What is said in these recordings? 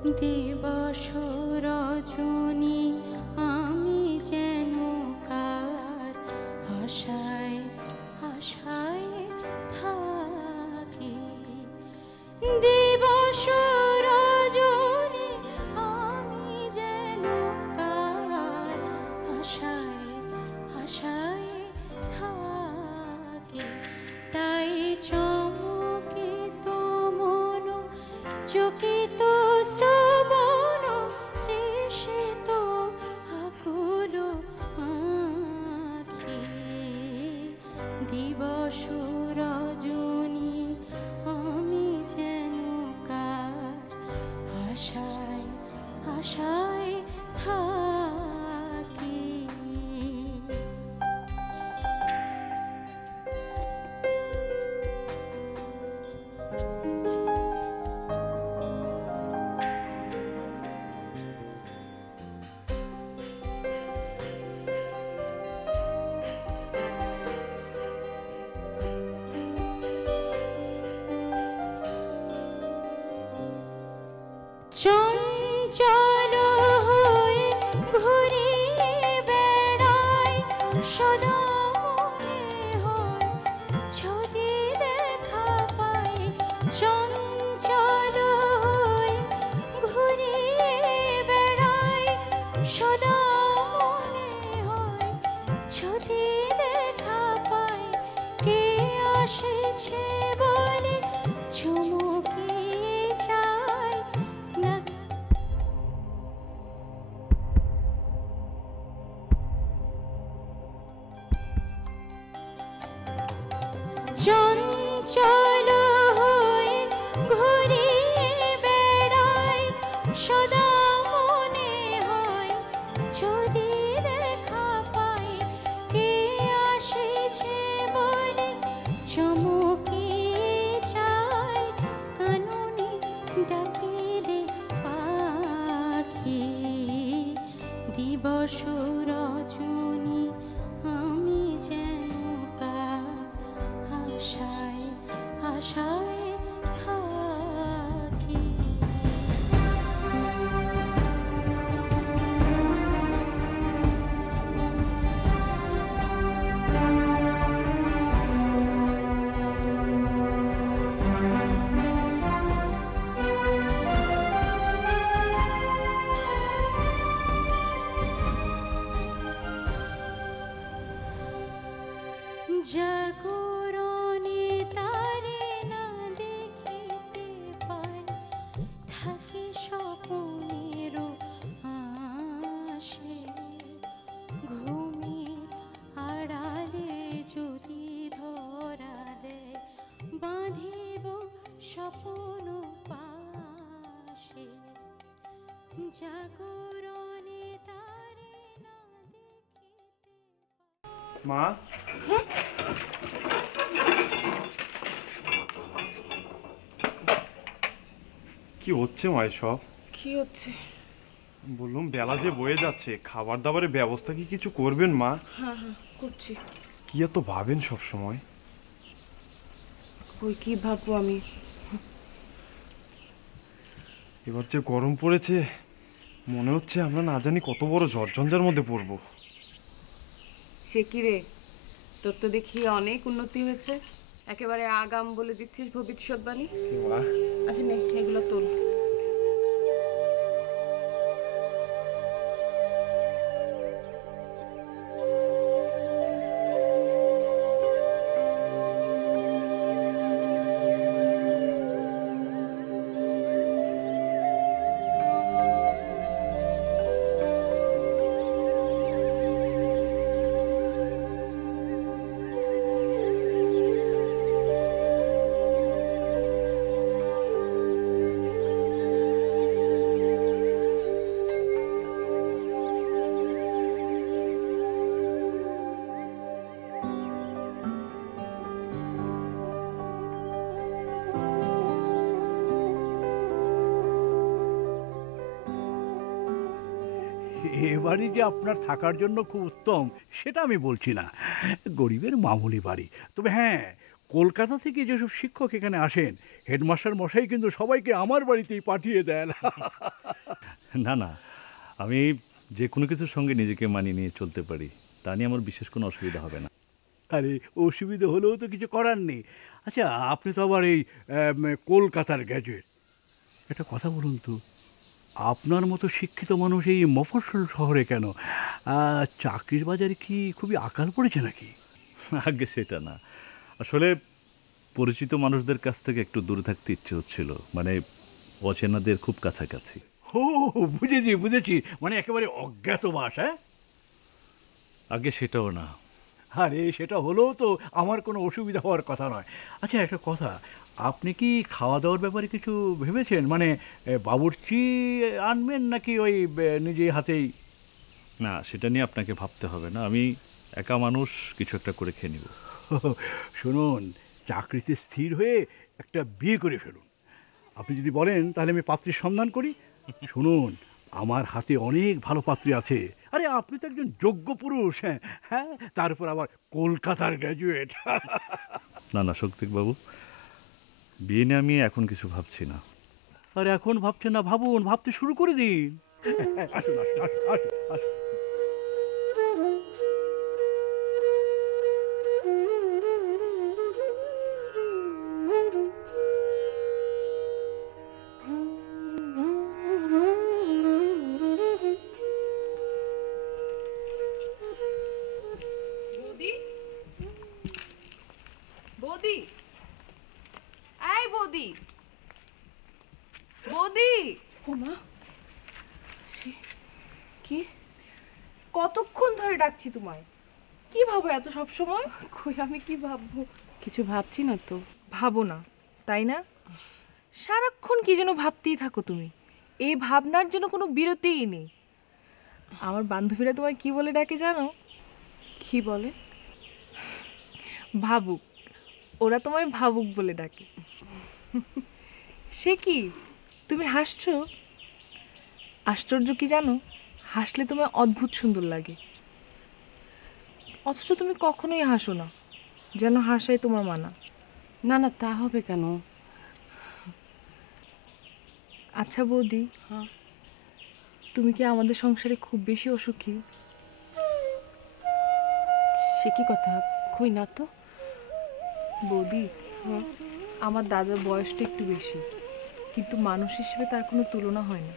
দিবস রজনী আমি যেন কার আশায় আশায় থাকি। দিবস রজনী আমি যেন কার আশায় আশায় থাকি। তাই চমকিত মন চকিত শ্রবণ তৃষিত আকুল আঁখি। দিবস রজনী আমি যেন কার আশায় আশায় থাকি। চঞ্চল হয়ে ঘুরে বেড়াই সদা মনে হয় যদি দেখা পাই। চঞ্চল হয়ে ঘুরে বেড়াই সদা মনে হয় যদি দেখা পাই। কে আসেছে বলে চমকিয়ে যায় না। চঞ্চল হয়ে ঘুরে বেড়াই সদা মনে হয় যদি দেখা পাই। কে আসেছে বলে চমকিয়ে যায় কাননে ডাকিলে পাখি। দিবস রজনী আমি যেন কার আশায় আশায় থাকি। জাগরণে তারে না দেখিতে পাই থাকি স্বপ্নের আশে। ঘুমের আড়ালে যদি ধরা দেয় বাঁধিব স্বপ্ন পাশে। জাগরণে তারে না দেখিতে মা কি হচ্ছে মা এসব? কি হচ্ছে? বললাম বেলা যে বয়ে যাচ্ছে, খাবার দাবারের ব্যবস্থা কি কিছু করবেন মা? হ্যাঁ হ্যাঁ করছি। কি এত ভাবেন সব সময়? ওই কি ভাববো আমি? এবার যে গরম পড়েছে মনে হচ্ছে আমরা না জানি কত বড় ঝড়ঝঞ্ঝার মধ্যে পড়বো। সে কি রে, তোর তো দেখি অনেক উন্নতি হয়েছে, একেবারে আগাম বলে দিচ্ছিস ভবিষ্যৎবাণী। আচ্ছা নে এগুলো তোল। এ বাড়ি যে আপনার থাকার জন্য খুব উত্তম সেটা আমি বলছি না, গরিবের মামুলি বাড়ি। তবে হ্যাঁ, কলকাতা থেকে যেসব শিক্ষক এখানে আসেন, হেডমাস্টার মশাই কিন্তু সবাইকে আমার বাড়িতেই পাঠিয়ে দেন। না না, আমি যে কোনো কিছুর সঙ্গে নিজেকে মানিয়ে নিয়ে চলতে পারি, তা নিয়ে আমার বিশেষ কোনো অসুবিধা হবে না। আরে অসুবিধা হলেও তো কিছু করার নেই। আচ্ছা, আপনি তো আবার এই কলকাতার গ্র্যাজুয়েট। একটা কথা বলুন তো, আপনার মতো শিক্ষিত মানুষ এই মফস্বল শহরে কেন? চাকরির বাজারে কি খুবই আকাল পড়েছে নাকি? আগে সেটা না, আসলে পরিচিত মানুষদের কাছ থেকে একটু দূরে থাকতে ইচ্ছে হচ্ছিল, মানে অচেনাদের খুব কাছাকাছি। ও, বুঝেছি বুঝেছি, মানে একেবারে অজ্ঞাতবাস। হ্যাঁ, আগে সেটাও না। আরে সেটা হলেও তো আমার কোনো অসুবিধা হওয়ার কথা নয়। আচ্ছা, একটা কথা, আপনি কি খাওয়া দাওয়ার ব্যাপারে কিছু ভেবেছেন? মানে বাবুর্চি আনবেন নাকি ওই নিজে হাতেই? না, সেটা নিয়ে আপনাকে ভাবতে হবে না, আমি একা মানুষ, কিছু একটা করে খেয়ে নিব। শুনুন, চাকরিতে স্থির হয়ে একটা বিয়ে করে ফেলুন। আপনি যদি বলেন তাহলে আমি পাত্রীর সন্ধান করি। শুনুন, আমার হাতে অনেক ভালো পাত্রী আছে। আরে আপনি তো একজন যোগ্য পুরুষ। হ্যাঁ হ্যাঁ, তারপর আবার কলকাতার গ্র্যাজুয়েট। না না শক্তিক বাবু, বিয়ে নিয়ে আমি এখন কিছু ভাবছি না। আর এখন ভাবছেন না, ভাবুন, ভাবতে শুরু করে দিন। আসুন আসুন আসুন আসুন আসুন। বৌদি, বৌদি, এই বৌদি, বৌদি। ও মা, কি কতক্ষণ ধরে ডাকছি তোমায়? কি ভাবো এত সব সময়? কই আমি কি ভাববো? কিছু ভাবছি না তো। ভাবো না, তাই না? সারাক্ষণ কি যেন ভাবতেই থাকো তুমি। এই ভাবনার জন্য কোনো বিরতিই নেই। আমার বান্ধবীরা তোমায় কি বলে ডাকে জানো? কি বলে? ভাবুক। ওরা তোমায় ভাবুক বলে ডাকে। সে কি, তুমি হাসছো? আশ্চর্য কি জানো, হাসলে তোমায় অদ্ভুত সুন্দর লাগে। অথচ তুমি কখনোই হাসো না, যেন হাসাই তোমার মানা। না না, তা হবে কেন? আচ্ছা বৌদি, হ্যাঁ, তুমি কি আমাদের সংসারে খুব বেশি অসুখী? সে কি কথা? কই না তো। বৌদি, আমার দাদার বয়সটা একটু বেশি, কিন্তু মানুষ হিসেবে তার কোনো তুলনা হয় না।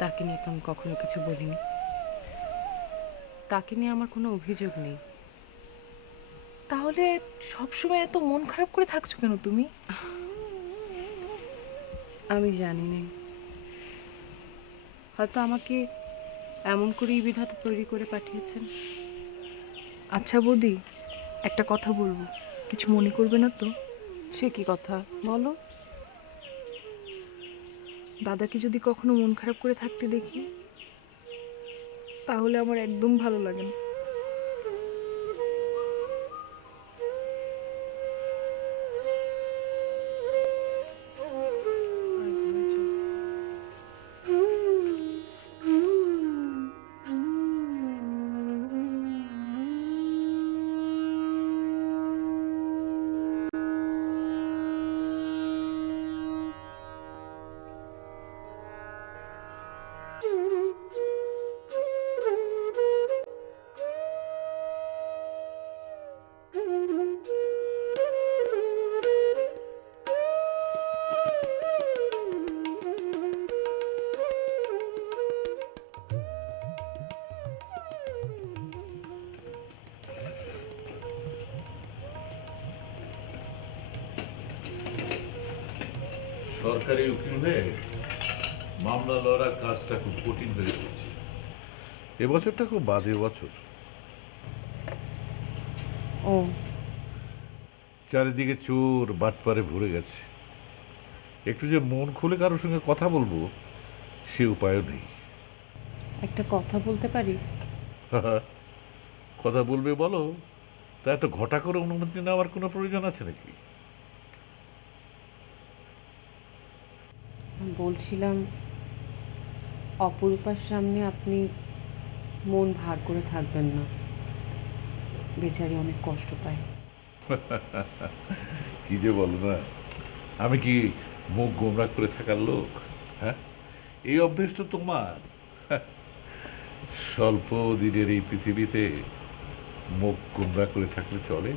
তাকে নিয়ে তো আমি কখনো কিছু বলিনি। তাকে নিয়ে আমার কোনো অভিযোগ নেই। তাহলে সবসময় এত মন খারাপ করে থাকছো কেন তুমি? আমি জানি না, হয়তো আমাকে এমন করেই বিধাতা তৈরি করে পাঠিয়েছেন। আচ্ছা বৌদি, একটা কথা বলবো, কিছু মনে করবে না তো? সে কি কথা, বলো। দাদাকে যদি কখনো মন খারাপ করে থাকতে দেখি, তাহলে আমার একদম ভালো লাগে না। সরকারি উকিল হয়ে মামলা লড়ার কাজটা খুব কঠিন হয়ে পড়ছে। এবছরটা খুব বাজে বছর। ও, চারিদিকে চোর বাটপারে ভরে গেছে। একটু যে মন খুলে কারোর সঙ্গে কথা বলবো সে উপায়ও নেই। একটা কথা বলতে পারি? কথা বলবে বলো, তা এত ঘটা করে অনুমতি নেওয়ার কোনো প্রয়োজন আছে নাকি? বলছিলাম, অপরূপার সামনে আপনি মন ভার করে থাকবেন না। বেচারি অনেক কষ্ট পায়। কি যে বলো না, আমি কি মুখ গোমরা করে থাকার লোক? হ্যাঁ, এই অভ্যেস তো তোমার। স্বল্প দিনের এই পৃথিবীতে মুখ গোমরা করে থাকলে চলে?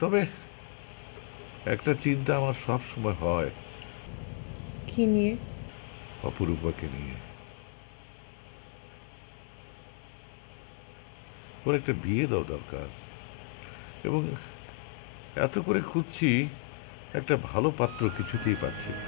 তবে একটা চিন্তা আমার সব সময় হয়, কি নিয়ে? অপরূপাকে নিয়ে। ওর একটা বিয়ে দেওয়া দরকার, এবং এত করে খুঁজছি, একটা ভালো পাত্র কিছুতেই পাচ্ছি না।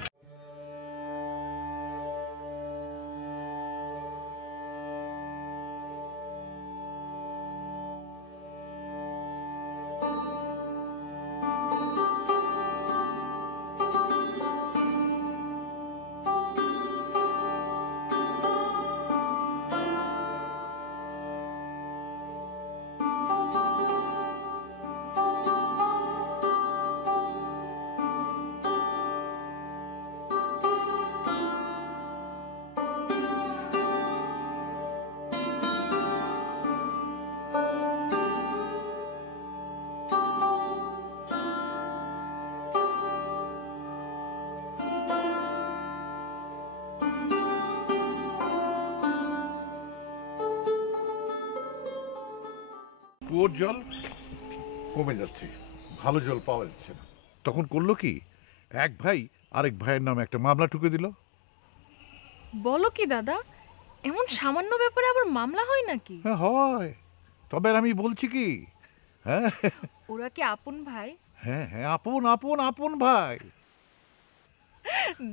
কুয়োর জল কমে যাচ্ছে, ভালো জল পাওয়া যাচ্ছে না। তখন করলো কি, এক ভাই আরেক ভাইয়ের নামে একটা মামলা ঠুকে দিল। বলো কি দাদা, এমন সামান্য ব্যাপারে আবার মামলা হয় নাকি? হ্যাঁ হয়, তবে আর আমি বলছি কি, হ্যাঁ ওরা কি আপন ভাই? হ্যাঁ হ্যাঁ, আপন আপন আপন ভাই।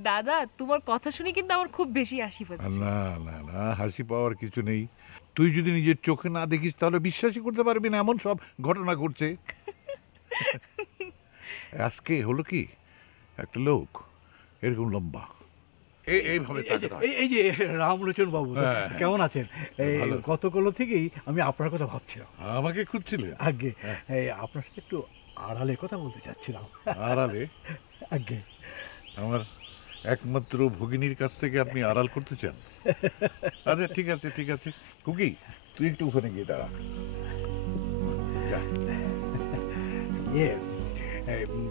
দাদা তোমার কথা শুনে কিন্তু আমার খুব বেশি হাসি পাচ্ছে। না না না, হাসি পাওয়ার কিছু নেই। তুই যদি নিজের চোখে না দেখিস তাহলে বিশ্বাসই করতে পারবি না, এমন সব ঘটনা ঘটছে। আজকে হলো কি, একটা লোক এরকম লম্বা এইভাবে তাকাতে থাকে। এই যে রামলোচন বাবু, হ্যাঁ। কেমন আছেন? এই ভালো। গতকাল থেকেই আমি আপনার কথা ভাবছিলাম। আমাকে খুঁজছিলে? আগে এই আপনার সাথে একটু আড়ালে কথা বলতে চাচ্ছিলাম। আড়ালে? আগে আমার একমাত্র ভগিনীর কাছ থেকে আপনি আড়াল করতে চান? আচ্ছা ঠিক আছে ঠিক আছে, কুকি তুই একটু ওখানে গিয়ে দাঁড়া। যা। ইয়ে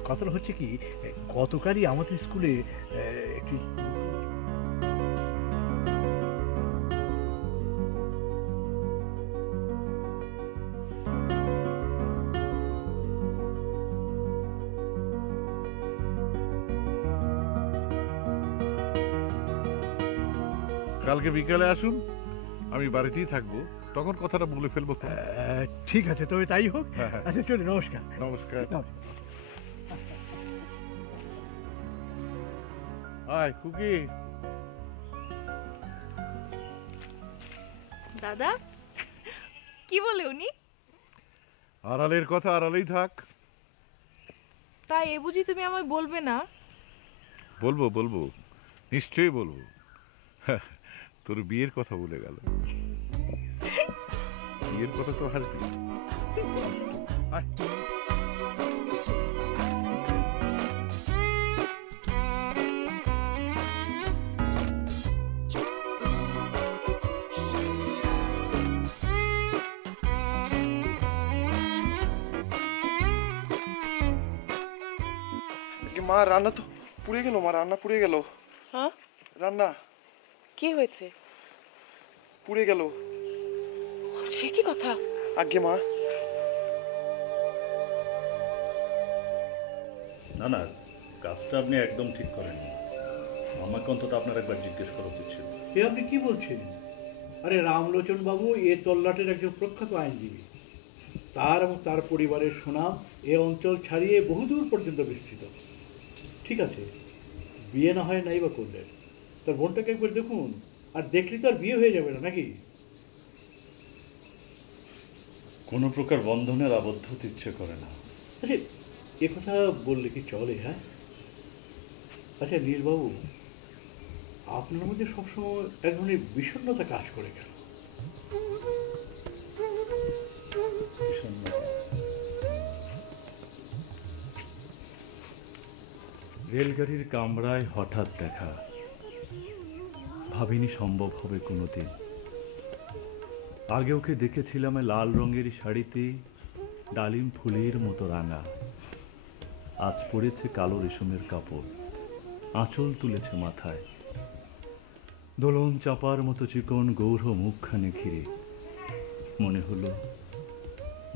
কথাটা হচ্ছে কি, গতকালই আমাদের স্কুলে একটি কালকে বিকালে আসুন, আমি বাড়িতেই থাকবো, তখন কথাটা বলে ফেলবো। ঠিক আছে, তবে তাই হোক। হ্যাঁ, হ্যাঁ। আচ্ছা চলি, নমস্কার। নমস্কার। হাই কুকি। দাদা কি বলে উনি? আড়ালের কথা আড়ালেই থাক। তাই এ বুঝি তুমি আমায় বলবে না? বলবো বলবো, নিশ্চয়ই বলবো। তোর বিয়ের কথা বলে গেল। বিয়ের কথা তো হাসবি। আয়। মা রান্না তো পুড়ে গেল, মা রান্না পুড়ে গেল। হ্যাঁ, রান্না কি হয়েছে? পুড়ে গেল। সে কি কথা? আগে মা, না না, কাজটা আপনি একদম ঠিক করেননি। আমাকে অন্তত আপনার একবার জিজ্ঞেস করা উচিত ছিল। এ আপনি কি বলছেন? আরে রামলোচন বাবু এ তল্লাটের একজন প্রখ্যাত আইনজীবী। তার এবং তার পরিবারের সুনাম এ অঞ্চল ছাড়িয়ে বহুদূর পর্যন্ত বিস্তৃত। ঠিক আছে, বিয়ে না হয় নাই বা করলেন, তার বোনটাকে একবার দেখুন, আর দেখলে তো আর বিয়ে হয়ে যাবে না নাকি? কোনো প্রকার বন্ধনের আবদ্ধ হতে ইচ্ছে করে না। আচ্ছা এ কথা বললে কি চলে? হ্যাঁ আচ্ছা নীলবাবু, আপনার মধ্যে সবসময় এক ধরনের বিষণ্ণতা কাজ করে কেন? রেলগাড়ির কামরায় হঠাৎ দেখা, ভাবিনি সম্ভব হবে কোনোদিন। আগে ওকে দেখেছিলাম লাল রঙের শাড়িতে, ডালিম ফুলের মতো রাঙা। আজ পড়েছে কালো রেশমের কাপড়, আঁচল তুলেছে মাথায়। দোলন চাপার মতো চিকন গৌর মুখখানে ঘিরে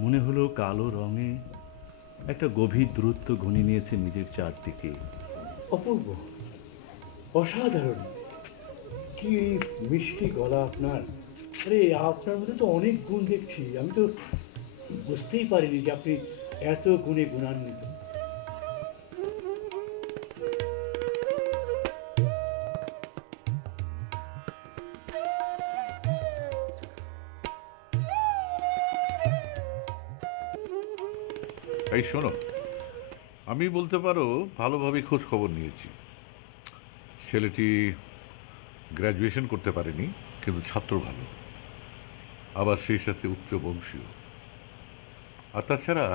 মনে হলো কালো রঙে একটা গভীর দূরত্ব ঘনিয়ে নিয়েছে নিজের চারদিকে। অপূর্ব, অসাধারণ, কি মিষ্টি গলা আপনার! আরে আপনার মধ্যে তো অনেক গুণ দেখছি, আমি তো বুঝতেই পারিনি যে আপনি এত গুণে গুণান্বিত। এই শোনো, আমি বলতে পারো ভালোভাবে খোঁজ খবর নিয়েছি। ছেলেটি গ্র্যাজুয়েশন করতে পারেনি, কিন্তু ছাত্র ভালো, আবার সেই সাথে উচ্চ বংশীয়। আর তাছাড়া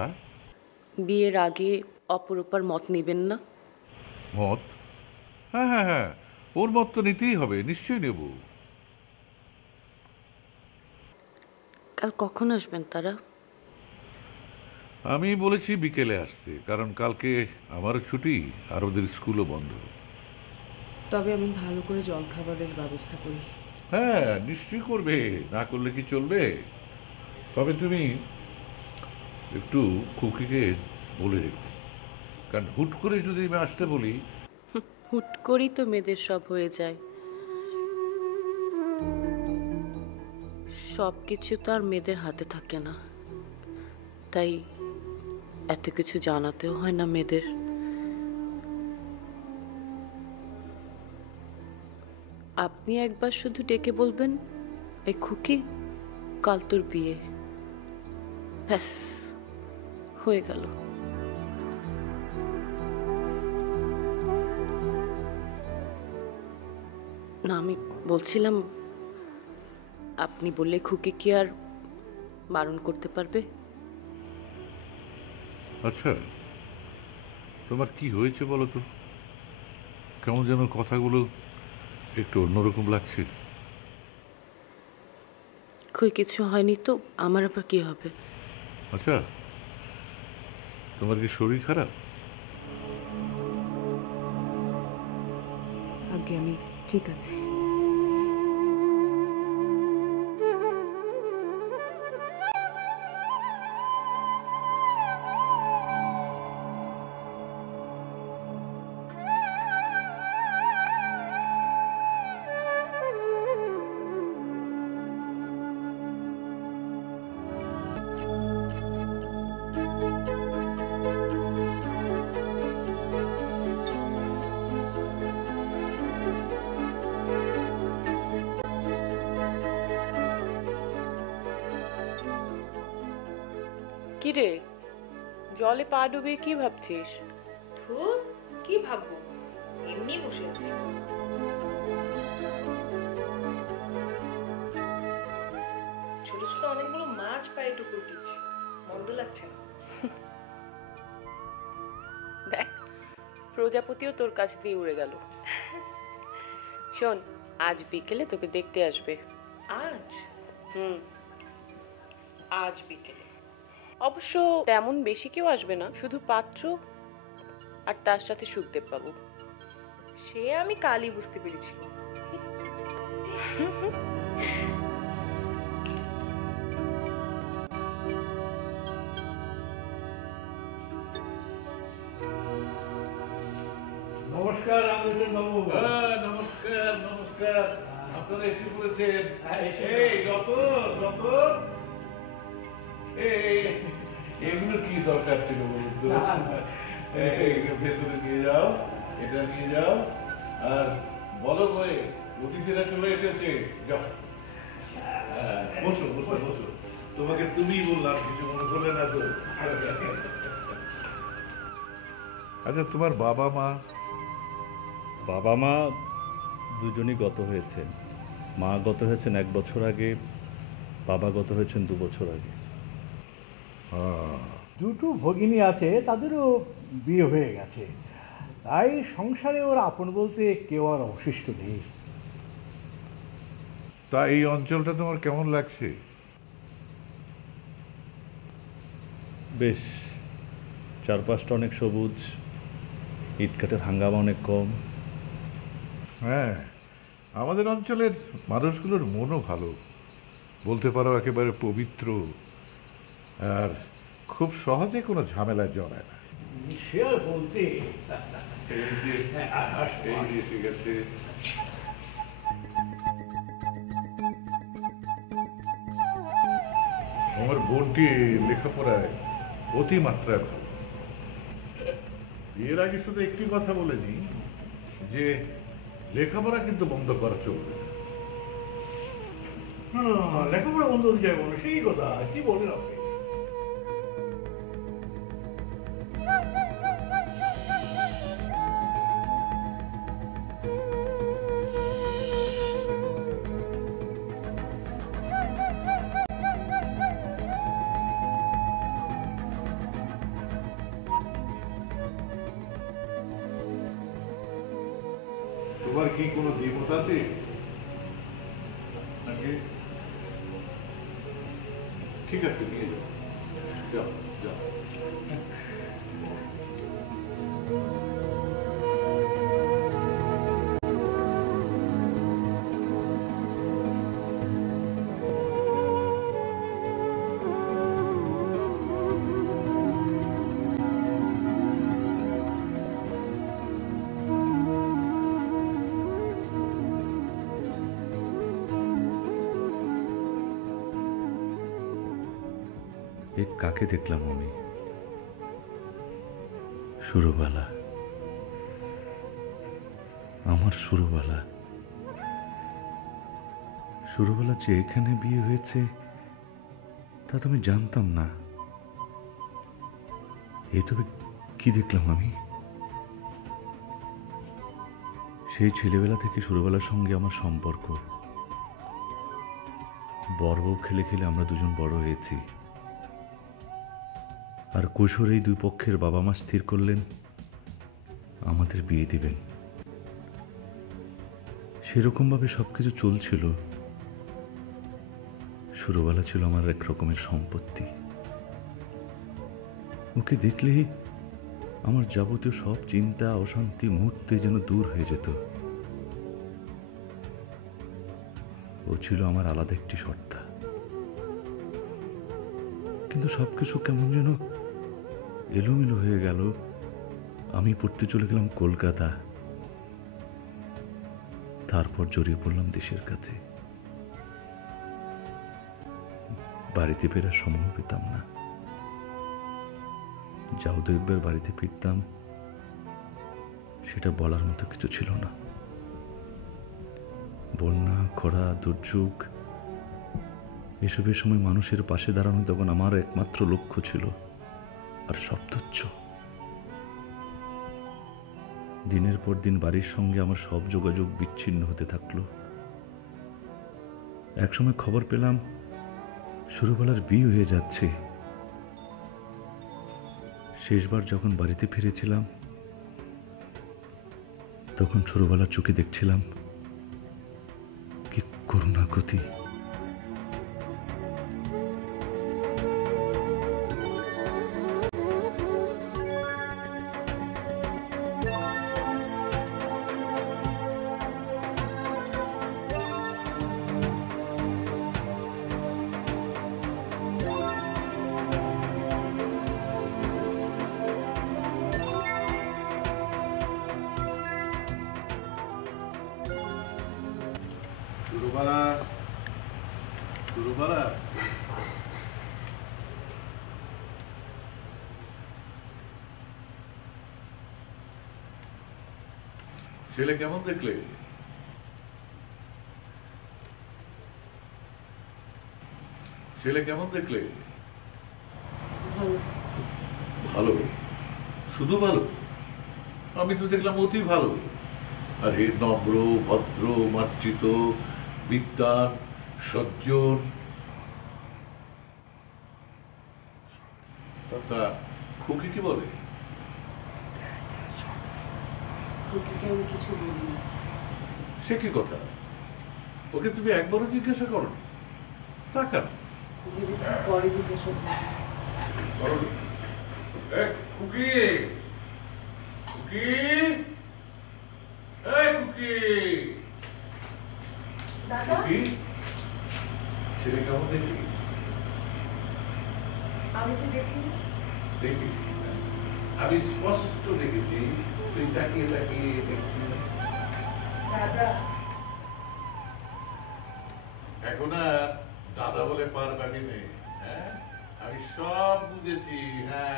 বিয়ের আগে অপরূপার মত নেবেন না? মত? হ্যাঁ হ্যাঁ হ্যাঁ, ওর মত তো নিতেই হবে, নিশ্চয়ই নেব। কাল কখন আসবেন তারা? আমি বলেছি বিকেলে আসতে, কারণ কালকে আমারও ছুটি আর ওদের স্কুলও বন্ধ। তবে আমি ভালো করে জলখাবারের ব্যবস্থা করি। হ্যাঁ নিশ্চয়ই করবে, না করলে কি চলবে। তবে তুমি একটু খুকিকে বলে রেখো, কারণ হুট করে যদি আমি আসতে বলি। হুট করেই তো মেয়েদের সব হয়ে যায়, সব কিছু তো আর মেয়েদের হাতে থাকে না, তাই এত কিছু জানাতেও হয় না মেয়েদের। আপনি একবার শুধু ডেকে বলবেন, এই খুকি কাল তোর বিয়ে, ব্যাস হয়ে গেল। না, আমি বলছিলাম, আপনি বললে খুকি কি আর বারণ করতে পারবে? আচ্ছা, তোমার কি হয়েছে বলো তো? কেমন যেন কথাগুলো একটু অন্যরকম লাগছে। কই কিছু হয়নি তো, আমার আবার কি হবে? আচ্ছা, তোমার কি শরীর খারাপ? আগে আমি ঠিক আছে। কিরে, জলে পা ডুবিয়ে কি ভাবছিস? ধুর, কি ভাববো, এমনি বসে আছি। ছোট ছোট অনেকগুলো মাছ পায়ে টুকুর দিচ্ছে, মন্দ লাগছে না। দেখ, প্রজাপতিও তোর কাছ দিয়ে উড়ে গেল। শোন, আজ বিকেলে তোকে দেখতে আসবে। আজ? হুম, আজ বিকেলে? অবশ্য তেমন বেশি কেউ আসবে না, শুধু পাত্র আর তার সাথে সুখদেব বাবু। সে আমি কালই বুঝতে পেরেছি। নমস্কার রামলোচন বাবু। নমস্কার নমস্কার, আপনারা এসে পড়েছেন। এই রতন, রতন, এই এগুলো কি দরকার ছিল বলুন তো? এই ভেতরে নিয়ে যাও, এটা নিয়ে যাও, আর বলো বয়ে অতিথিরা চলে এসেছে। যাও, বসো বসো বসো, তোমাকে তুমি বললাম, কিছু মনে করলে না তো? আচ্ছা, তোমার বাবা মা? বাবা মা দুজনই গত হয়েছেন। মা গত হয়েছেন 1 বছর আগে, বাবা গত হয়েছেন 2 বছর আগে। দুটো ভগিনী আছে, তাদেরও বিয়ে হয়ে গেছে, তাই সংসারে ওর আপন বলতে কেউ আর অবশিষ্ট নেই। তা এই অঞ্চলটা তোমার কেমন লাগছে? বেশ, চারপাশটা অনেক সবুজ, ইটকাটের হাঙ্গামা অনেক কম। হ্যাঁ, আমাদের অঞ্চলের মানুষগুলোর মনও ভালো, বলতে পারো একেবারে পবিত্র, আর খুব সহজে কোনো ঝামেলায় জড়ায় না। সে আর বলতে। আমার বোনটি লেখাপড়ায় অতিমাত্রায় ভালো। এর আগে শুধু একটি কথা বলেনি যে লেখাপড়া কিন্তু বন্ধ করা চলবে না। লেখাপড়া বন্ধ হতে যাবে বলো, সেই কথা কি বলেন আপনি? তোমার কি কোনো দ্বিমত আছে নাকি? ঠিক আছে, নিয়ে যাও, যাও যাও। এ কাকে দেখলাম আমি? সুরবালা, আমার সুরবালা। সুরবালা যে এখানে বিয়ে হয়েছে তা তো আমি জানতাম না। এ তবে কি দেখলাম আমি? সেই ছেলেবেলা থেকে সুরবালার সঙ্গে আমার সম্পর্ক। বড় বউ খেলে খেলে আমরা দুজন বড় হয়েছি, আর কৈশোর এই দুই পক্ষের বাবা মা স্থির করলেন আমাদের বিয়ে দিবেন। সেরকমভাবে সবকিছু চলছিল। সুরবালা ছিল আমার এক রকমের সম্পত্তি। ওকে দেখলেই আমার যাবতীয় সব চিন্তা অশান্তি মুহূর্তে যেন দূর হয়ে যেত। ও ছিল আমার আলাদা একটি সত্তা। কিন্তু সবকিছু কেমন যেন এলোমেলো হয়ে গেল। আমি পড়তে চলে গেলাম কলকাতা, তারপর জড়িয়ে পড়লাম দেশের কাছে। বাড়িতে ফেরার সময় পেতাম না। যাও দু একবার বাড়িতে ফিরতাম, সেটা বলার মতো কিছু ছিল না। বন্যা, খরা, দুর্যোগ এসবের সময় মানুষের পাশে দাঁড়ানো তখন আমার একমাত্র লক্ষ্য ছিল, আর সব তুচ্ছ। দিনের পর দিন বাড়ির সঙ্গে আমার সব যোগাযোগ বিচ্ছিন্ন হতে থাকলো। একসময় খবর পেলাম সুরবালার বিয়ে হয়ে যাচ্ছে। শেষবার যখন বাড়িতে ফিরেছিলাম তখন সুরবালার চোখে দেখছিলাম কি করুণা গতি। সুরবালা, সুরবালা, ছেলে কেমন দেখলে? ছেলে কেমন দেখলে? ভালো? শুধু ভালো? আমি তো দেখলাম অতি ভালো। আরে নম্র, ভদ্র, মার্জিত, বিদ্যান, সজ্জন। তা খুকি কি বলে? খুকিকে আমি কিছু বলিনি। সে কি কথা? ওকে তুমি একবারও জিজ্ঞাসা করো তা কেন? ভেবেছি পরে জিজ্ঞাসা করবো। করো। খুকি খুকি খুকি খুকি ছেলে কেমন দেখি আমি তো দেখিনি। দেখেছি আমি স্পষ্ট দেখেছি তুই তাকিয়ে তাকিয়ে দেখছিস। দাদা এখন আর দাদা বলে পার বাকি নেই। হ্যাঁ আমি সব বুঝেছি। হ্যাঁ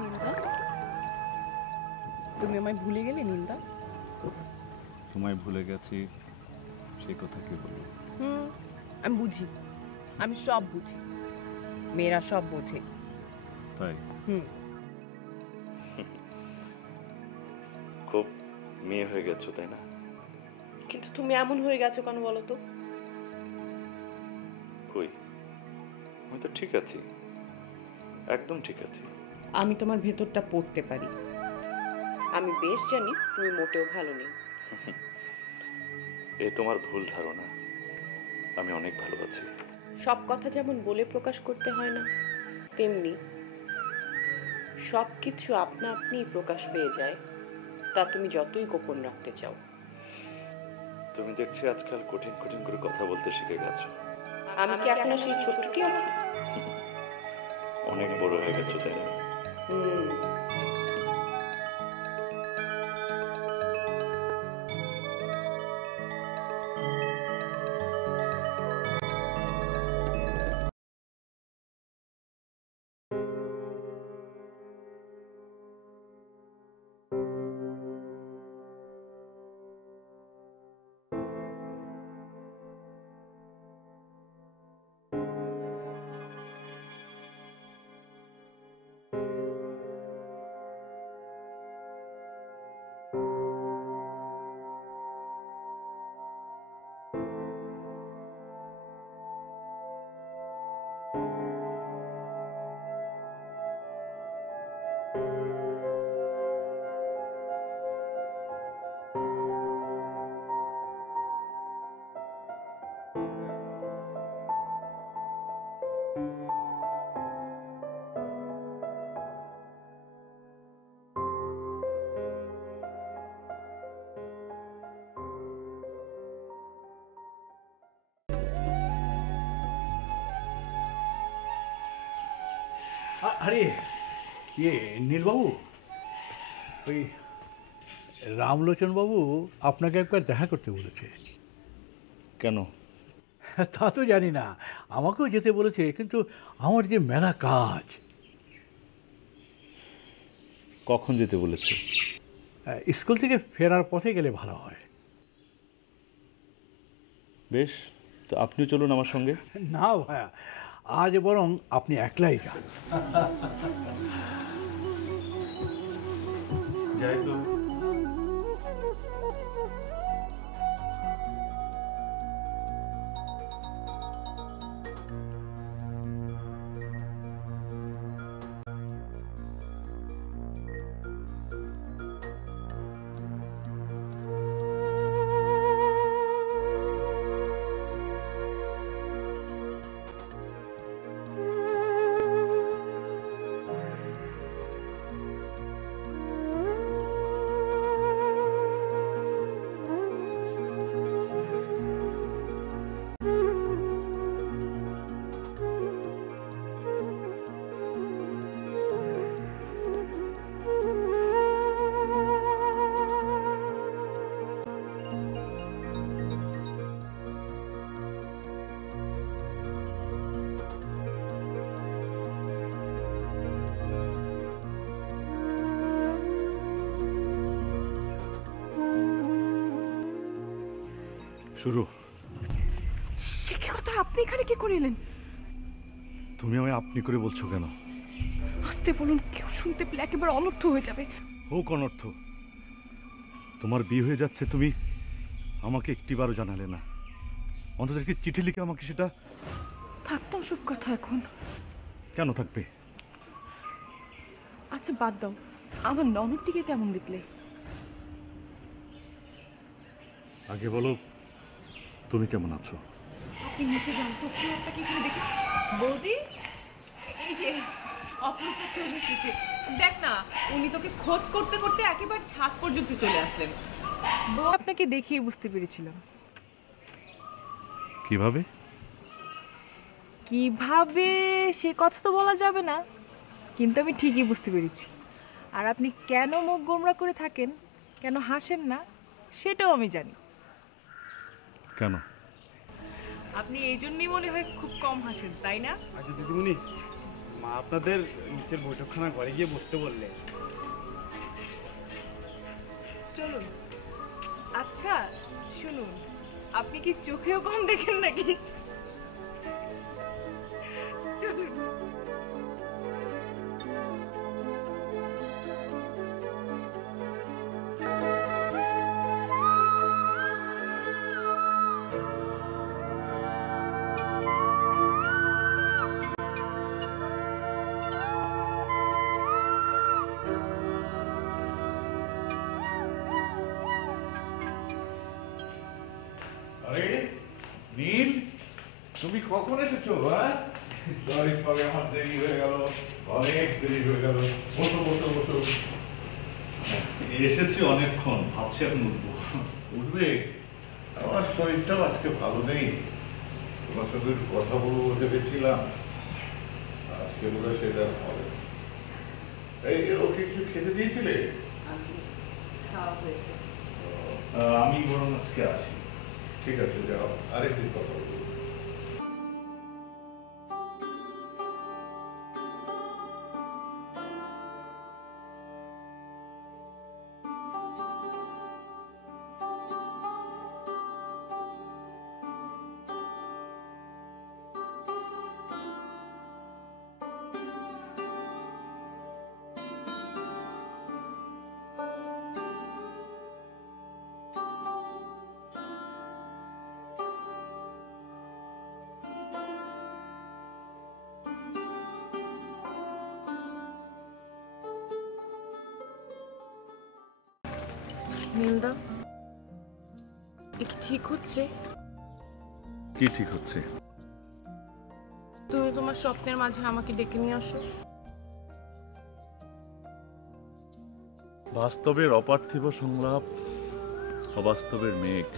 নিন্দা, তুমি আমায় ভুলে গেলে নিন্দা? তোমায় ভুলে গেছি সে কথা কি বলবো? আমি বুঝি, আমি সব বুঝি, মেয়েরা সব বোঝে। তাই হুম খুব মেয়ে হয়ে গেছো তাই না? কিন্তু তুমি এমন হয়ে গেছো কেন বলো তো? কই, আমি তো ঠিক আছি, একদম ঠিক আছি। আমি তোমার ভেতরটা পড়তে পারি। আমি বেশ জানি তুমি মোটেও ভালো নেই। এ তোমার ভুল ধারণা, আমি অনেক ভালো আছি। সব কথা যেমন বলে প্রকাশ করতে হয় না, তেমনি সব কিছু আপনা আপনিই প্রকাশ পেয়ে যায়, তা তুমি যতই গোপন রাখতে চাও। তুমি দেখছি আজকাল কঠিন কঠিন করে কথা বলতে শিখে গেছো। আমি কি এখনো সেই ছোট্টটি আছি? অনেক বড় হয়ে গেছো তাই না? হুম আরে ইয়ে নীলবাবু, ওই রামলোচন বাবু আপনাকে একবার দেখা করতে বলেছে। কেন? তা তো জানি না, আমাকেও যেতে বলেছে, কিন্তু আমার যে মেলা কাজ। কখন যেতে বলেছে? স্কুল থেকে ফেরার পথে গেলে ভালো হয়। বেশ, তো আপনিও চলুন আমার সঙ্গে। না ভাইয়া, আজ বরং আপনি একলাই যান। যাই তো। শুরু। সে কি কথা, আপনি এখানে কি করে এলেন? তুমি আমায় আপনি করে বলছো কেন? আস্তে বলুন, কেউ শুনতে পেলে একেবারে অনর্থ হয়ে যাবে। হোক অনর্থ, তোমার বিয়ে হয়ে যাচ্ছে, তুমি আমাকে একটিবারও জানালে না। অন্তত কি চিঠি লিখে আমাকে সেটা। থাকতাম সব কথা এখন। কেন থাকবে? আচ্ছা বাদ দাও, আমার ননদটিকে কেমন দেখলে? আগে বলো, তুমি কেমন আছো? আপনি নিচে যান, প্রশ্ন আপনাকে এখানে দেখে। বৌদি, এই যে অপরূপা চলে এসেছে। দেখ না, উনি তোকে খোঁজ করতে করতে একেবারে ছাদ পর্যন্ত চলে আসলেন। বউ আপনাকে দেখিয়ে বুঝতে পেরেছিলাম। কিভাবে? কিভাবে সে কথা তো বলা যাবে না, কিন্তু আমি ঠিকই বুঝতে পেরেছি। আর আপনি কেন মুখ গোমড়া করে থাকেন, কেন হাসেন না, সেটাও আমি জানি। কেন? আপনি এই জন্যই মনে হয় খুব কম হাসেন, তাই না? আচ্ছা দিদিমণি, মা আপনাদের নিচের বৈঠকখানা ঘরে গিয়ে বসতে বললে। চলুন। আচ্ছা শুনুন, আপনি কি চোখেও কম দেখেন নাকি? চলুন। আরে নীল, তুমি কখন এসেছো? হ্যাঁ, সরি সরি, আমার দেরি হয়ে গেল, অনেক দেরি হয়ে গেল। বসো বসো বসো। এসেছি অনেকক্ষণ, ভাবছি এখন উঠবো। উঠবে? আমার শরীরটাও আজকে ভালো নেই, তোমার সাথে একটু কথা বলবো ভেবেছিলাম, আজকে বোধ হয় সেটা হবে। এই ওকে কিছু খেতে দিয়েছিলে? আমি বরং আজকে আসি। ঠিক আছে, যাও, আরেকদিন কথা বলবো। নীলদা, এ কি ঠিক হচ্ছে? কি ঠিক হচ্ছে? তুমি তোমার স্বপ্নের মাঝে আমাকে ডেকে নিয়ে আসো। বাস্তবের অপার্থিব সংলাপ, অবাস্তবের মেঘ,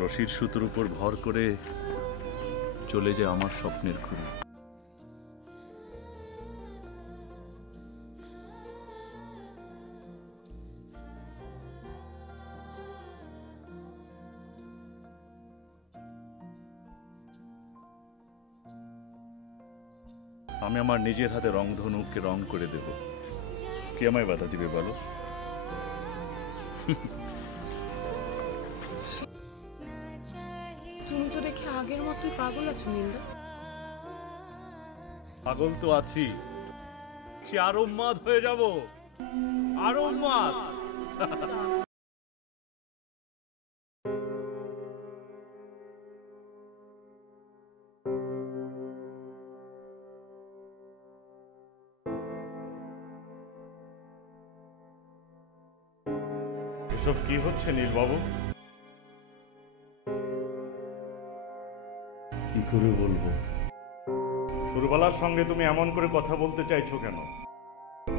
রশির সুতোর উপর ভর করে চলে যায় আমার স্বপ্নের খুঁড়ি। আমি আমার নিজের হাতে রংধনুকে রং করে দেব, কে আমায় বাধা দিবে বলো? তুমি তো দেখে আগের মতোই পাগল আছো নীলদা। পাগল তো আছি, আরো উন্মাদ হয়ে যাব, আরো উন্মাদ। এসব কি হচ্ছে নীলবাবু? কি করে বলবো? সুরবালার সঙ্গে তুমি এমন করে কথা বলতে চাইছো কেন?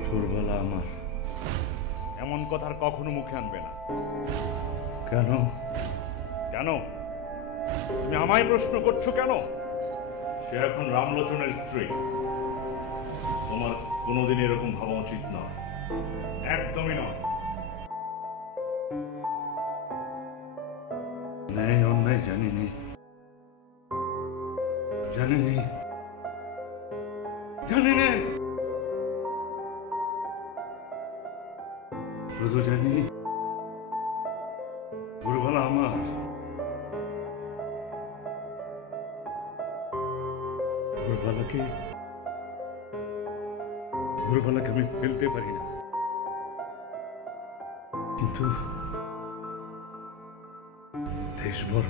সুরবালা আমার। এমন কথা আর কখনো মুখে আনবে না। কেন? কেন? তুমি আমায় প্রশ্ন করছো কেন? সে এখন রামলোচনের স্ত্রী। তোমার কোনোদিন এরকম ভাবা উচিত নয়, একদমই নয়। ন্যায় অন্যায় জানিনি, জানিনি, জানিনি, শুধু জানি ভোরবেলাকে ভোরবেলাকে আমি ফেলতে পারি না, কিন্তু দেশ বড়,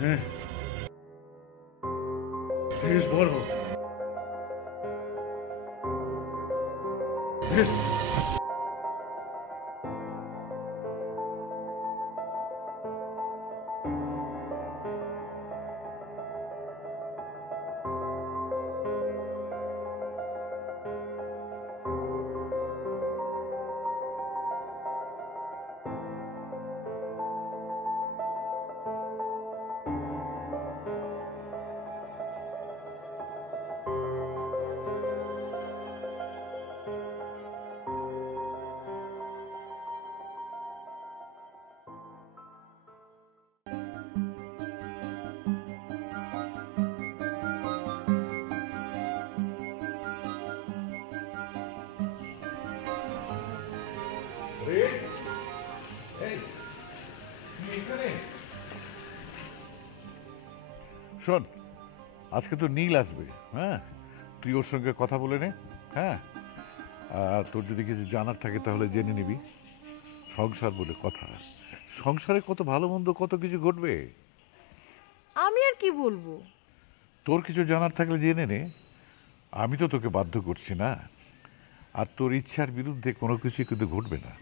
হ্যাঁ দেশ বড়, দেশ শোন, আজকে তো নীল আসবে, হ্যাঁ তুই ওর সঙ্গে কথা বলে নে, হ্যাঁ আর তোর যদি কিছু জানার থাকে তাহলে জেনে নিবি। সংসার বলে কথা, সংসারে কত ভালো মন্দ কত কিছু ঘটবে। আমি আর কি বলবো? তোর কিছু জানার থাকলে জেনে নে, আমি তো তোকে বাধ্য করছি না, আর তোর ইচ্ছার বিরুদ্ধে কোনো কিছু কিন্তু ঘটবে না।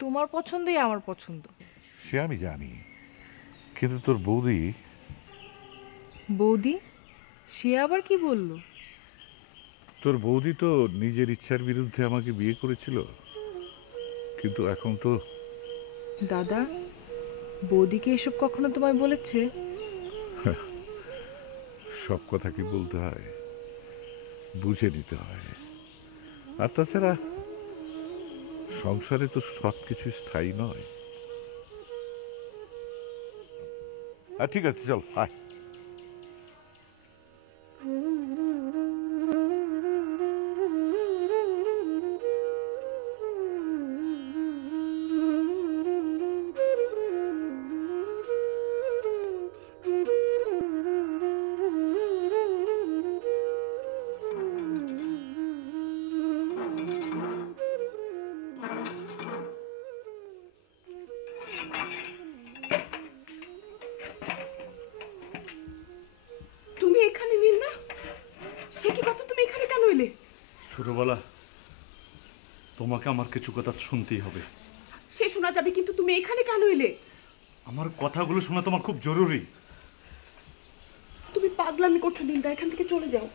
তোমার পছন্দই আমার পছন্দ। সে আমি জানি, কিন্তু তোর বৌদি বৌদি? সে আবার কি বললো? তোর বৌদি তো নিজের ইচ্ছার বিরুদ্ধে আমাকে বিয়ে করেছিল, কিন্তু এখন তো। দাদা, বৌদিকে এসব কখনো তোমায় বলেছে? সব কথা কি বলতে হয়, বুঝে নিতে হয়। আর তাছাড়া সংসারে তো সব কিছু স্থায়ী নয়। ঠিক আছে, চল আয়। তুমি এখানে নীল না? সে কি কথা, তুমি এখানে কেন এলে? ছোটবেলা তোমাকে আমার কিছু কথা শুনতেই হবে। সে শোনা যাবে, কিন্তু তুমি এখানে কেন এলে? আমার কথাগুলো শোনা তোমার খুব জরুরি। তুমি পাগলামি করছো নীলদা, এখান থেকে চলে যাও।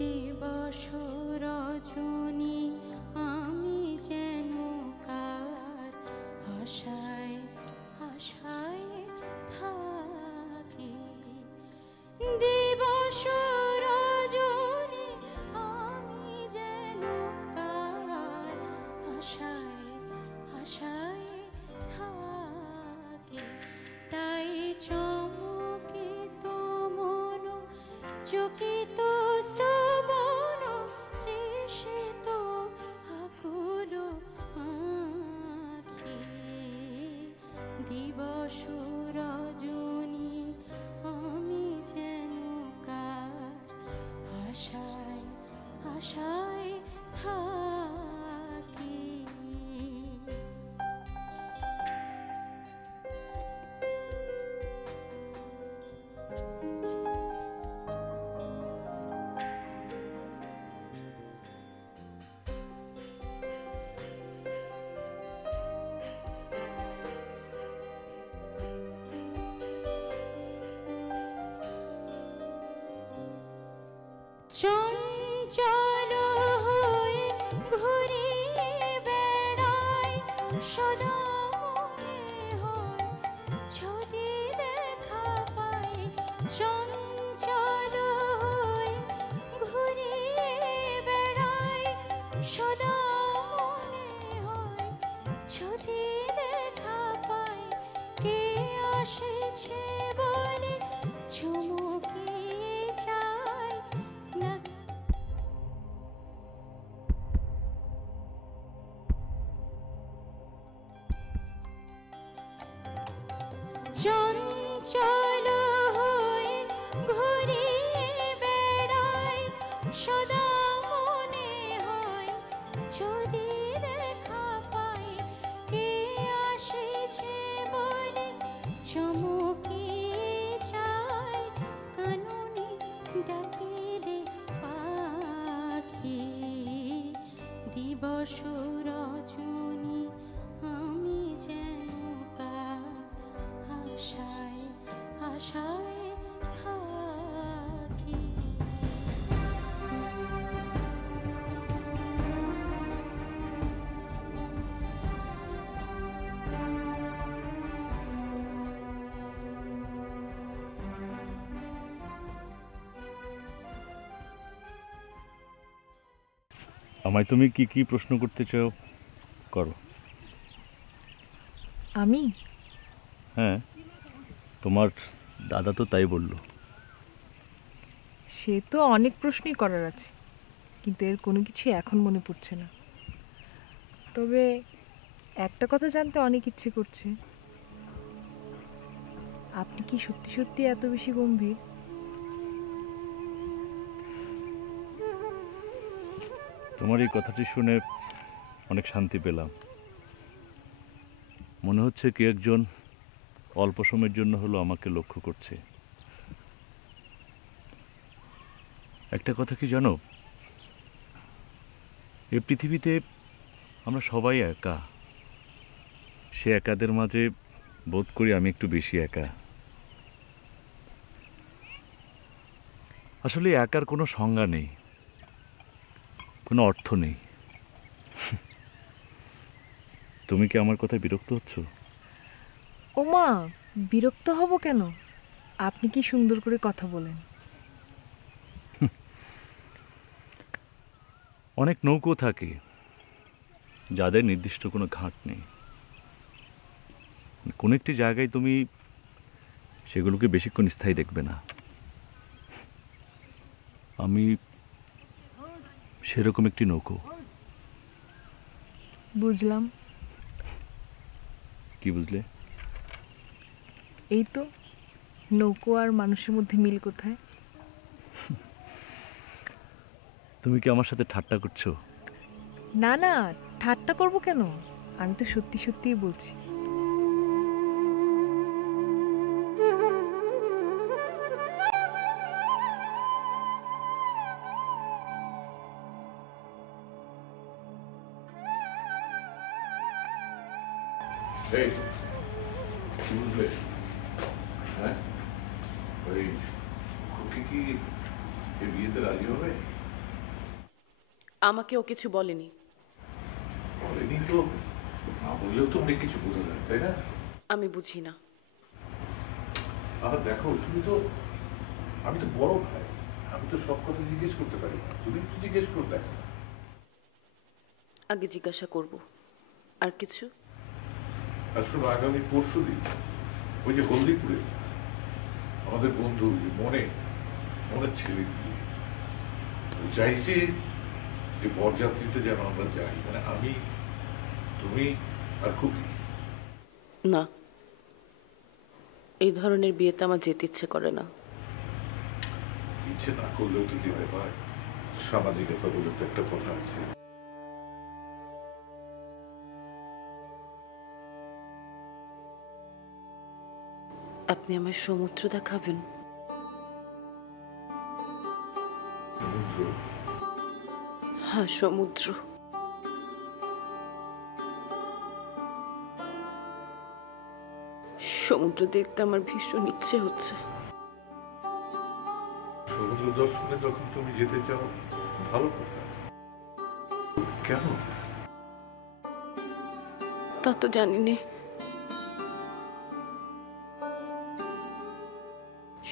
দিবস রজনী আমি যেন কার আশায় আশায় থাকি। দিবস রজনী আমি যেন কার আশায় আশায় থাকি। তাই চমকিত মন চকিত শ্রবণ তৃষিত আকুল আঁখি। দিবস রজনী আমি যেন কার আশায় আশায় থাকি। চঞ্চল হয়ে ঘুরে বেড়াই সদা মনে হয় যদি দেখা পাই। চঞ্চল হয়ে ঘুরে বেড়াই সদা মনে হয় যদি দেখা পাই। কে আসেছে বলে চমকে যায় না চলো হয়ে ঘুরে বেড়াই সদা মনে হয় যদি দেখা পাই কে আসেছে বলে চমকিয়ে যায় কাননে ডাকিলে পাখি দিবস রজনী আমি যেন কার আশায় আশায় থাকি। আমায় তুমি কি কি প্রশ্ন করতে চাও করো। আমি হ্যাঁ, তোমার দাদা তো তাই বলল। সে তো অনেক প্রশ্নই করার আছে, কিন্তু এর কোনো কিছু এখন মনে পড়ছে না। তবে একটা কথা জানতে অনেক ইচ্ছে করছে, আপনি কি সত্যি সত্যি এত বেশি গম্ভীর? তোমার এই কথাটি শুনে অনেক শান্তি পেলাম। মনে হচ্ছে কে একজন অল্প সময়ের জন্য হলো আমাকে লক্ষ্য করছে। একটা কথা কি জানো, এই পৃথিবীতে আমরা সবাই একা। সে একাদের মাঝে বোধ করি আমি একটু বেশি একা। আসলে একার কোনো সংজ্ঞা নেই, কোনো অর্থ নেই। তুমি কি আমার কথায় বিরক্ত হচ্ছ? ওমা, বিরক্ত হব কেন? আপনি কি সুন্দর করে কথা বলেন। অনেক নৌকো থাকে যাদের নির্দিষ্ট কোনো ঘাট নেই। কোনো একটি জায়গায় তুমি সেগুলোকে বেশিক্ষণ স্থায়ী দেখবে না। আমি সেরকম একটি নৌকো। বুঝলাম। কি বুঝলে? এই তো, নৌকো আর মানুষের মধ্যে মিল কোথায়? তুমি কি আমার সাথে ঠাট্টা করছো? না না, ঠাট্টা করব কেন? আমি তো সত্যি সত্যিই বলছি। এই কি বুঝলে? হ্যাঁ, ওই খুকি কি এই বিয়েতে রাজি হবে? আমাকে ও কিছু বলেনি। বলেনি তো, না বললেও তো অনেক কিছু বোঝা যায়, তাই না? আমি বুঝি না। আবার দেখো, তুমি তো, আমি তো বড় ভাই, আমি তো সব কথা জিজ্ঞেস করতে পারি না, তুমি একটু জিজ্ঞেস করে দেখো। আগে জিজ্ঞাসা করব। আর কিছু? আর শোনো, আগামী পরশু দিন ওই যে হলদিপুরে আমাদের বন্ধু মনের ছেলে বিয়ে, চাইছি যে বরযাত্রীতে যেন আমরা যাই, মানে আমি, তুমি আর খুকি। না, এই ধরনের বিয়েতে আমার যেতে ইচ্ছে করে না। ইচ্ছে না করলেও তো যেতে হয়, সামাজিকতা বলে তো একটা কথা আছে। আপনি আমায় সমুদ্র দেখাবেন? সমুদ্র? হ্যাঁ, সমুদ্র। সমুদ্র দেখতে আমার ভীষণ ইচ্ছে হচ্ছে। সমুদ্র দর্শনে যখন তুমি যেতে চাও, ভালো কথা, কেন? তা তো জানি না।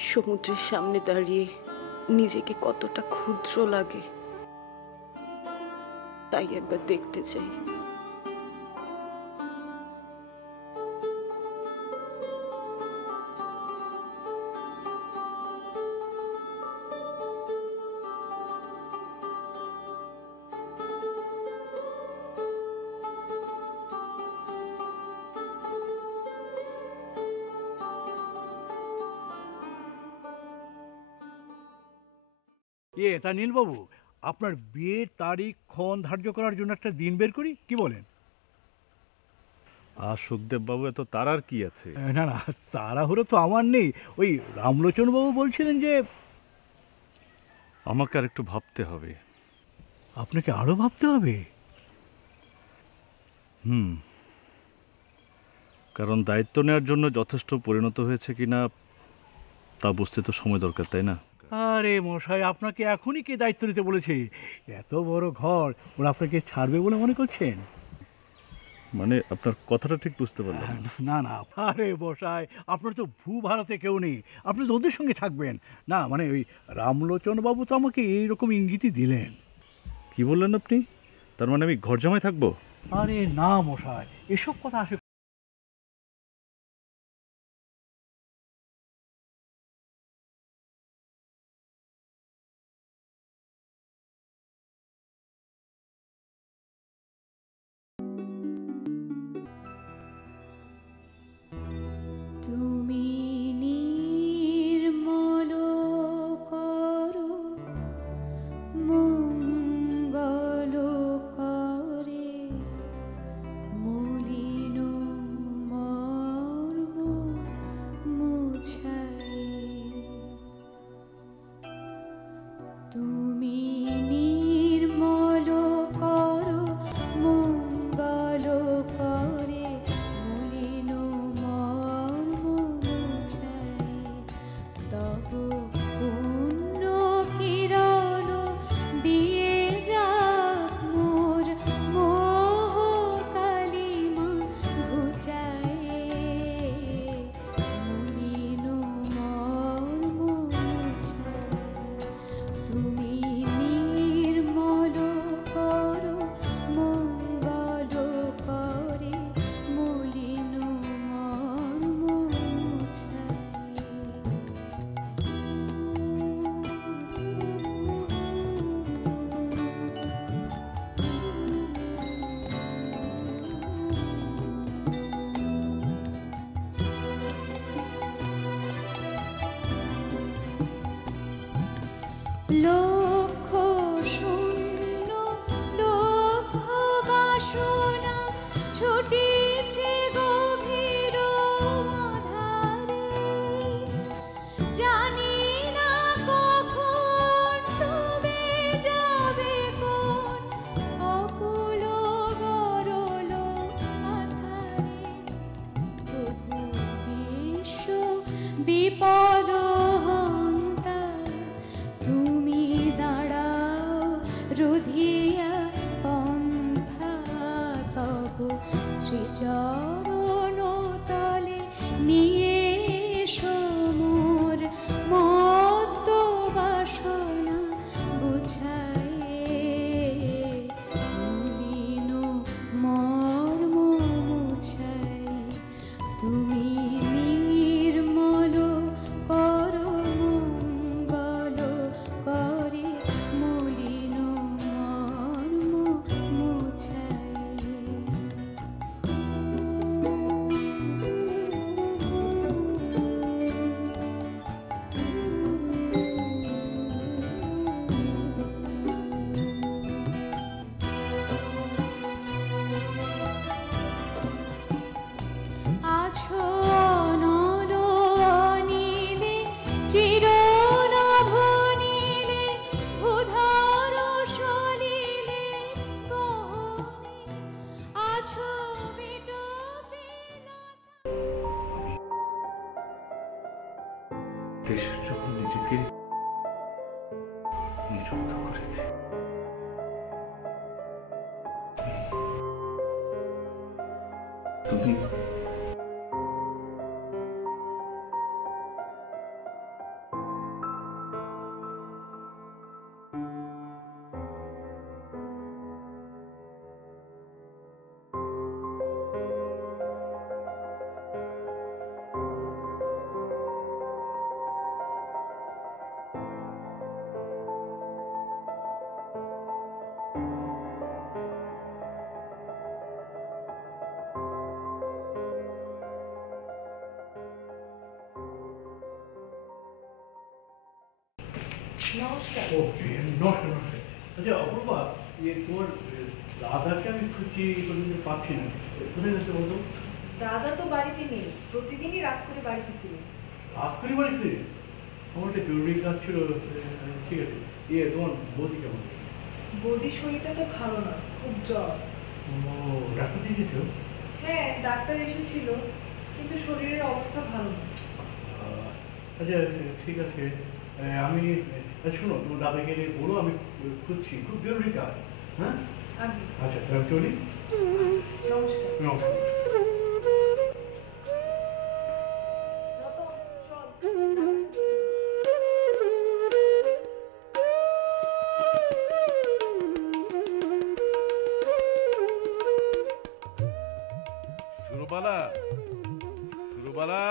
সমুদ্রের সামনে দাঁড়িয়ে নিজেকে কতটা ক্ষুদ্র লাগে, তাই একবার দেখতে চাই। তা নীলবাবু, আপনার বিয়ের তারিখ ক্ষণ ধার্য করার জন্য একটা দিন বের করি, কি বলেন? আর সুখদেব বাবু, এত তারার কি আছে? না না, তাড়াহুড়ো তো আমার নেই। ওই রামলোচন বাবু বলছিলেন যে আমাকে আর একটু ভাবতে হবে। আপনাকে আরো ভাবতে হবে। হুম, কারণ দায়িত্ব নেওয়ার জন্য যথেষ্ট পরিণত হয়েছে কিনা তা বুঝতে তো সময় দরকার, তাই না? আরে মশাই, আপনাকে এখনই কে দায়িত্ব নিতে বলেছে? এত বড় ঘর ওরা আপনাকে ছাড়বে বলে মনে করছেন? মানে আপনার কথাটা ঠিক বুঝতে পারলাম না। না না, আরে মশাই, আপনার তো ভারতে কেউ নেই, আপনি তো ওদের সঙ্গে থাকবেন। না মানে ওই রামলোচন বাবু তো আমাকে এইরকম ইঙ্গিতই দিলেন। কি বললেন আপনি? তার মানে আমি ঘর জামাই থাকবো? আরে না মশাই, এসব কথা আসে। তুমি নির্মল করো মঙ্গল করে মলিন মর্ম মুছাই। তুমি নির্মল করো মঙ্গল করে মলিন মর্ম মুছাই। তব পুণ্য কিরণ দিয়ে যাক মোর মোহ কালিমা ঘুচায় মলিন মর্ম মুছাই। তুমি নির্মল করো মঙ্গল করে মলিন মর্ম মুছাই। লক্ষ শূন্য লক্ষ বাসনা ছুটিছে গভীর আধারে। জানি না কখন ডুবে যাবে কোন অকুল গরল আধারে। প্রভু বিশ্ব বিপদ হন্তা তুমি দাঁড়াও রুধিয়া পন্থা। তব শ্রীচরণ তলে নিয়ে এসো মোর মত্ত বাসনা বুঝায়ে মলিন মর্ম মুছাই। তুমি নির্মল করো মঙ্গল করে মলিন মর্ম মুছাই। আছো অনল অনিলে চিরনভ নীলে ভূধর সলিলে গহনে আছো বিটো দেশের জন্য নিজেকে নিযুক্ত করেছে। তুমি নমস্কার। ও নমস্কার নমস্কার। আচ্ছা অপূর্বা, তোমার দাদাকে আমি খুঁজছি কোনোদিন পাচ্ছি না, কোথায় গেছে বলতো? দাদা তো বাড়িতে নেই, প্রতিদিনই রাত করে বাড়িতে ফিরে। রাত করে বাড়িতে? আমার একটা জরুরি কাজ ছিল। ঠিক আছে, তোমার বৌদি কেমন? বৌদির শরীরটা তো ভালো না, খুব জ্বর। ও, ডাক্তার দেখিয়েছো? হ্যাঁ, ডাক্তার এসেছিল, কিন্তু শরীরের অবস্থা ভালো না। আচ্ছা ঠিক আছে, আমি শোনো, তোমার দাদাকে নিয়ে বলো আমি খুঁজছি, খুব জরুরি কাজ। হ্যাঁ আগে আচ্ছা, তাহলে চলি। নমস্কার। নমস্কার। রতন, চল। সুরবালা, সুরবালা,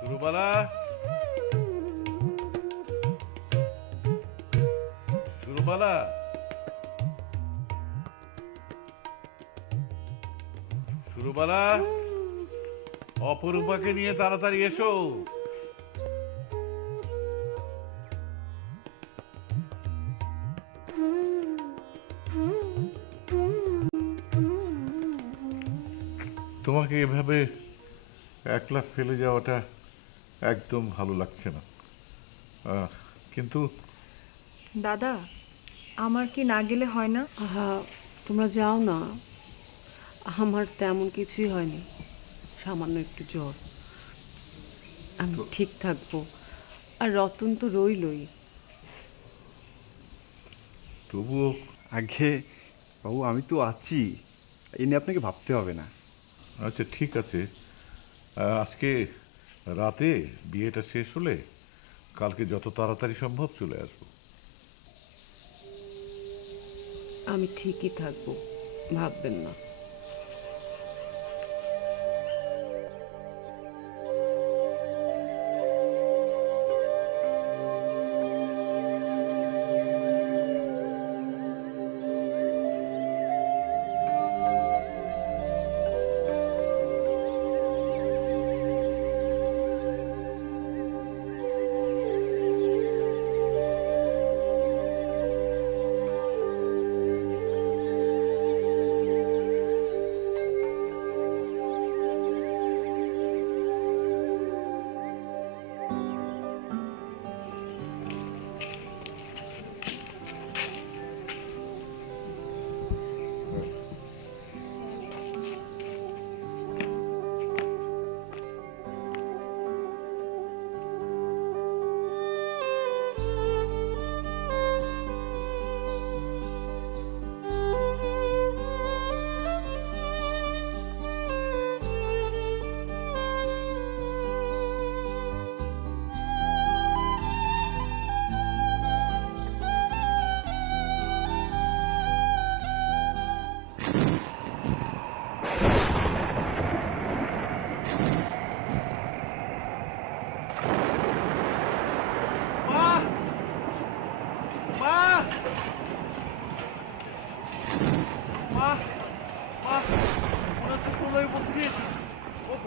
সুরবালা, সুরবালা, সুরবালা, অপরূপাকে নিয়ে তাড়াতাড়ি এসো। তোমাকে এভাবে একলা ফেলে যাওয়াটা একদম ভালো লাগছে না, কিন্তু দাদা, আমার কি না গেলে হয় না? আহা, তোমরা যাও না, আমার তেমন কিছুই হয়নি, সামান্য একটু জ্বর, আমি ঠিক থাকবো। আর রতন তো রইলই। তবুও আগে বাবু, আমি তো আছি, এ নিয়ে আপনাকে ভাবতে হবে না। আচ্ছা ঠিক আছে, আজকে রাতে বিয়েটা শেষ হলে কালকে যত তাড়াতাড়ি সম্ভব চলে আসবো। আমি ঠিকই থাকবো, ভাববেন না।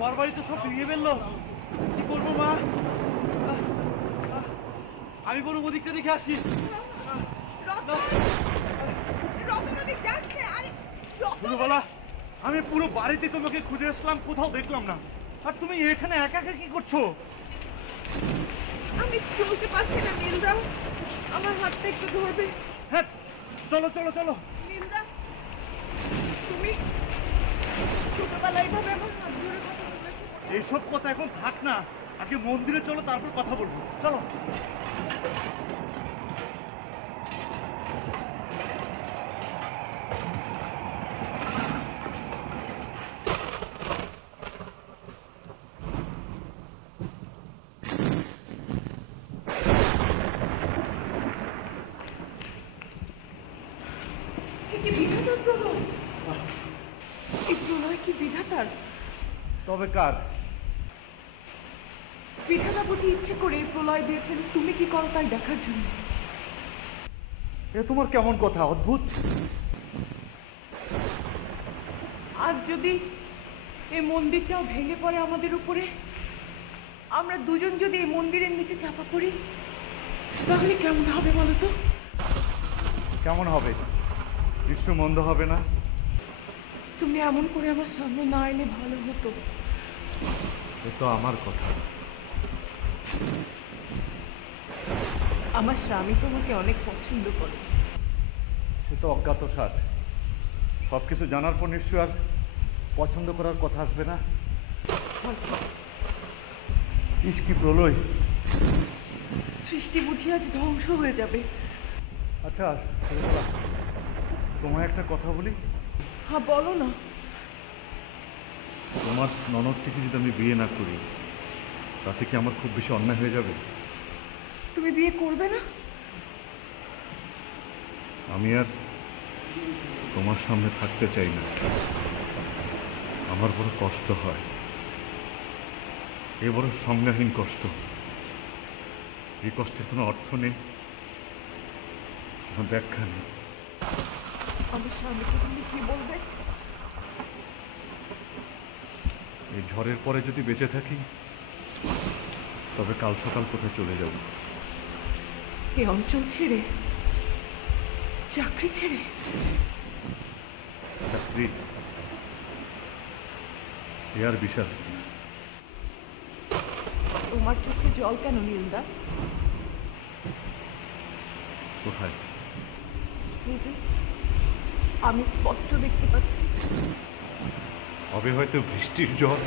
ঘর বাড়ি তো সব ভেঙে ফেললো, কি করবো মা? আমি কোনো ওদিকটা দেখে আসি। ছোটবেলা আমি পুরো বাড়িতে তোমাকে খুঁজে আসলাম, কোথাও দেখলাম না, আর তুমি এখানে একা একা কি করছো? আমি চলতে পারছি না নীলদা, আমার হাতটা একটু ধরবে? হ্যাঁ চলো চলো চলো। নীলদা, তুমি ছোটবেলায় এইভাবে আমার হাত ধরে কথা বলেছো? এইসব কথা এখন থাক না, আগে মন্দিরে চলো, তারপর কথা বলবো, চলো। তবে কার? বিধাতা বুঝি ইচ্ছে করে প্রলয় দিয়েছেন তুমি কি করো তাই দেখার জন্য। এ তোমার কেমন কথা, অদ্ভুত। আর যদি এই মন্দিরটাও ভেঙে পড়ে আমাদের উপরে, আমরা দুজন যদি এই মন্দিরের নিচে চাপা পড়ি, তাহলে কেমন হবে বলো তো? কেমন হবে? দৃশ্য মন্দ হবে না? তুমি এমন করে আমার সামনে না এলে ভালো হতো। এ তো আমার কথা। আমার স্বামী তোমাকে অনেক পছন্দ করে। সে তো অজ্ঞাত সার, সব কিছু জানার পর নিশ্চয় আর পছন্দ করার কথা আসবে না। ইস কি প্রলয়! সৃষ্টি বুঝি আজ ধ্বংস হয়ে যাবে। আচ্ছা সরলা, তোমায় একটা কথা বলি। হ্যাঁ বলো না। তোমার ননদটিকে যদি আমি বিয়ে না করি, তাতে কি আমার খুব বেশি অন্যায় হয়ে যাবে? তুমি বিয়ে করবে না? আমি আর তোমার সামনে থাকতে চাই না, আমার বড় কষ্ট হয়, এ বড় সংজ্ঞাহীন কষ্ট। এই কষ্টের কোনো অর্থ নেই, কোনো ব্যাখ্যা নেই। আমার স্বামীকে তুমি কি বলবে? এই ঝড়ের পরে যদি বেঁচে থাকি, তবে কাল সকাল কোথায় চলে যাব? এই অঞ্চল ছেড়ে, চাকরি ছেড়ে? চাকরি এ আর বিশাল। তোমার চোখে জল কেন নীলদা? কোথায়? এই যে আমি স্পষ্ট দেখতে পাচ্ছি। হবে হয়তো বৃষ্টির জল।